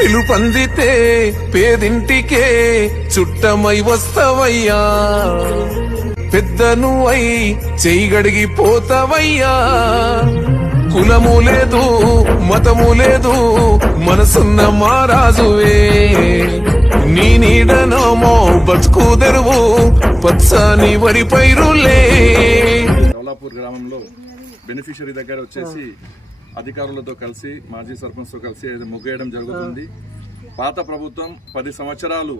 పిలుపందితే పేదింటికే చుట్టమై వస్తవయ్యా, పెద్దను అయి చెయ్యగడిగి పోతవయ్యా. కులము లేదు మతము లేదు మనసున్న మారాజువే, నీ నీడనోమో బతుకు తెరువు పచ్చని వరి పైరులే. దౌలాపూర్ గ్రామంలో బెనిఫిషరీ దగ్గర వచ్చేసి అధికారులతో కలిసి మాజీ సర్పంచ్తో కలిసి ముగ్గేయడం జరుగుతుంది. పాత ప్రభుత్వం 10 సంవత్సరాలు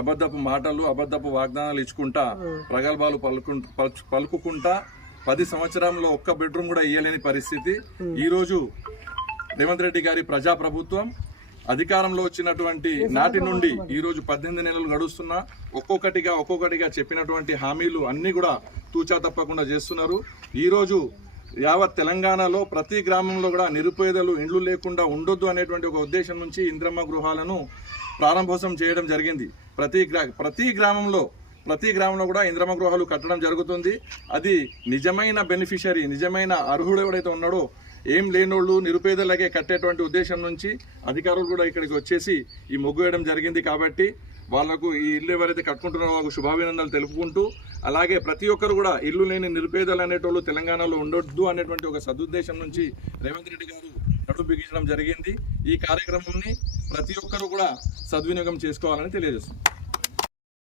అబద్ధపు మాటలు అబద్ధపు వాగ్దానాలు ఇచ్చుకుంటా ప్రగల్భాలు పలుకుకుంటా 10 సంవత్సరంలో ఒక్క బెడ్రూమ్ కూడా ఇయ్యలేని పరిస్థితి. ఈరోజు రేవంత్ రెడ్డి గారి ప్రజా ప్రభుత్వం అధికారంలో వచ్చినటువంటి నాటి నుండి ఈరోజు 18 నెలలు గడుస్తున్నా ఒక్కొక్కటిగా చెప్పినటువంటి హామీలు అన్నీ కూడా తూచా తప్పకుండా చేస్తున్నారు. ఈరోజు యావత్ తెలంగాణలో ప్రతి గ్రామంలో కూడా నిరుపేదలు ఇండ్లు లేకుండా ఉండొద్దు అనేటువంటి ఒక ఉద్దేశం నుంచి ఇంద్రమ్మ గృహాలను ప్రారంభోత్సవం చేయడం జరిగింది. ప్రతి గ్రామంలో కూడా ఇంద్రమ్మ గృహాలు కట్టడం జరుగుతుంది. అది నిజమైన బెనిఫిషరీ, నిజమైన అర్హుడు ఎవడైతే ఉన్నాడో, ఏం లేనోళ్ళు నిరుపేదలకే కట్టేటువంటి ఉద్దేశం నుంచి అధికారులు కూడా ఇక్కడికి వచ్చేసి ఈ ముగ్గు వేయడం జరిగింది. కాబట్టి వాళ్లకు ఈ ఇల్లు ఎవరైతే కట్టుకుంటున్నారో వాళ్ళకు శుభాభినందనలు తెలుపుకుంటూ, అలాగే ప్రతి ఒక్కరు కూడా ఇల్లు లేని నిరుపేదలు అనేటోళ్ళు తెలంగాణలో ఉండొద్దు అనేటువంటి ఒక సదుద్దేశం నుంచి రేవంత్ రెడ్డి గారు నడుం బిగించడం జరిగింది. ఈ కార్యక్రమాన్ని ప్రతి ఒక్కరు కూడా సద్వినియోగం చేసుకోవాలని తెలియజేస్తుంది.